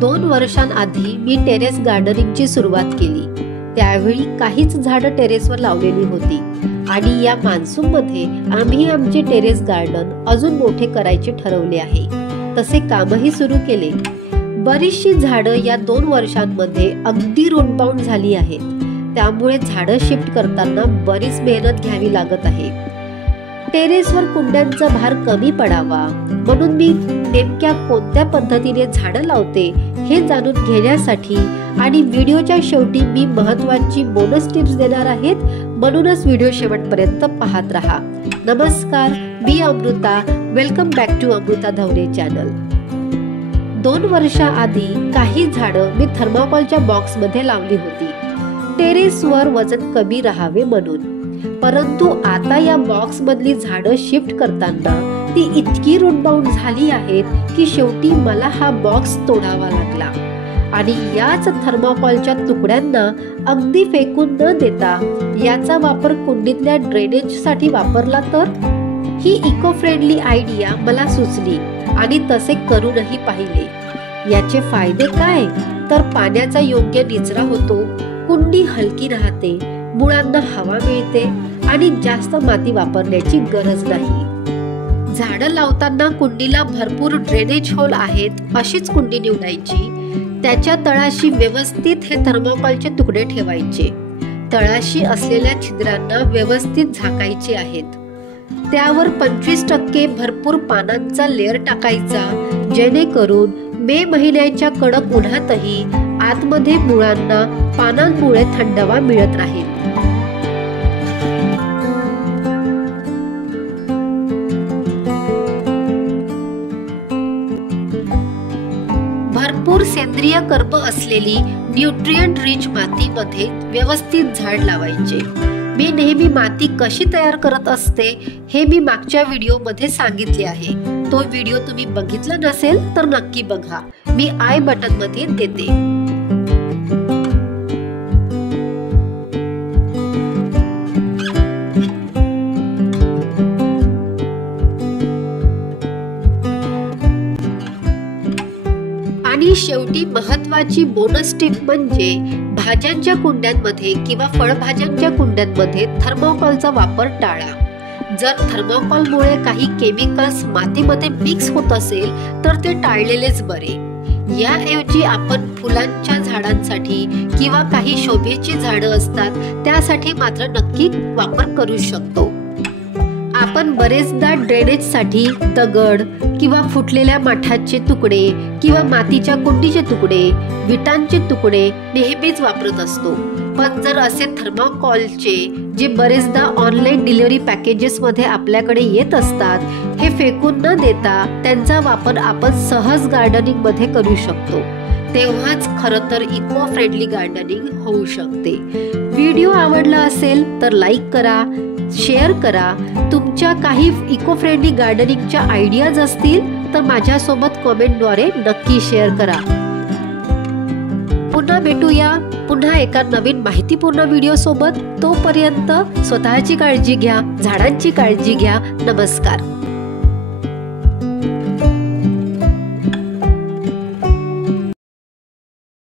2 वर्षांआधी मी terrace गार्डनिंगची सुरुवात केली। त्यावेळी काहीच झाडं टेरेसवर लावलेली होती आणि या मान्सूनमध्ये आम्ही आमचे टेरेस गार्डन अजून मोठे करायचे ठरवले आहे। तसे कामही सुरू केले। बरीचशी झाडं या 2 वर्षांमध्ये अगदी रूटबाउंड झाली आहेत। त्यामुळे झाडं शिफ्ट करताना बरीच मेहनत घ्यावी लागत आहे। टेरेसवर कुंड्यांचा भार कमी पडावा म्हणून मी नेमक्या कोणत्या पद्धतीने झाडं लावते हे जाणून घेण्यासाठी आणि व्हिडिओच्या शेवटी मी महत्त्वाची बोनस टिप्स देणार आहेत, म्हणूनच व्हिडिओ शेवटपर्यंत पाहत रहा। नमस्कार, मी Amruta. Welcome back to Amruta Dhavare channel. 2 वर्षाआधी काही झाडं मी थर्माकोलच्या बॉक्समध्ये लावली होती, टेरेसवर वजन कमी राहावे म्हणून। परंतु आता या बॉक्स मधली झाडं शिफ्ट करताना ती इतकी रूटबाउंड झाली आहेत की शेवटी मला हा बॉक्स तोडावा लागला आणि याच थर्माकोलच्या तुकड्यांना अगदी फेकून न देता याचा वापर कुंडीतल्या ड्रेनेजसाठी वापरला तर? ही इको फ्रेंडली आयडिया मला सुचली आणि तसे करूनही पाहिले। याचे फायदे काय तर पाण्याचा योग्य निचरा होतो, कुंडी हलकी राहते, मुळांना हवा मिळते आणि जास्त माती वापरण्याची गरज नाही। झाडं लावताना कुंडीला भरपूर ड्रेनेज होल आहेत अशीच कुंडी निवडायची। त्याच्या तळाशी व्यवस्थित हे थर्माकोलचे तुकडे ठेवायचे। तळाशी असलेल्या छिद्रांना व्यवस्थित झाकायचे आहेत। त्यावर 25% भरपूर पानांचा लेअर टाकायचा, जेणेकरून मे महिन्याच्या कडक उन्हातही आतमध्ये मुळांना पानांमुळे थंडावा मिळत राहील। भरपूर सेंद्रिय कर्ब असलेली न्यूट्रिएंट रिच मातीमध्ये व्यवस्थित झाड लावायचे। मी नेहमी माती कशी तयार करत असते हे मी मागच्या व्हिडिओमध्ये सांगितले आहे। तो व्हिडिओ तुम्ही बघितला नसेल तर नक्की बघा, मी आय बटन मध्ये देते। आणि शेवटी महत्त्वाची बोनस टिप म्हणजे भाज्यांच्या कुंड्यांमध्ये किंवा फळभाज्यांच्या कुंड्यांमध्ये थर्माकोलचा वापर टाळा। जर थर्माकोलमुळे काही केमिकल्स मातीमध्ये मिक्स होत असेल तर ते टाळलेलेच बरे। याऐवजी आपण फुलांच्या झाडांसाठी किंवा काही शोभेची झाडं असतात त्यासाठी मात्र नक्की वापर करू शकतो। आपण बरेचदा ड्रेनेजसाठी दगड किंवा फुटलेल्या माठाचे तुकडे किंवा मातीच्या कुंडीचे तुकडे, विटांचे तुकडे नेहमीच वापरत असतो। पण जर असे थर्माकोलचे जे बरेचदा ऑनलाईन डिलिव्हरी पॅकेजेस मध्ये आपल्याकडे येत असतात, हे फेकून न देता त्यांचा वापर आपण सहज गार्डनिंग मध्ये करू शकतो। तेव्हाच खरं तर इको फ्रेंडली गार्डनिंग होऊ शकते। व्हिडिओ आवडला असेल तर लाईक करा, शेअर करा। तुमच्या काही इको फ्रेंडली गार्डनिंगच्या आयडियाज असतील तर माझ्यासोबत कमेंटद्वारे नक्की शेअर करा। पुन्हा भेटूया पुन्हा एका नवीन माहितीपूर्ण व्हिडिओ सोबत। तोपर्यंत स्वतःची काळजी घ्या, झाडांची काळजी घ्या। नमस्कार।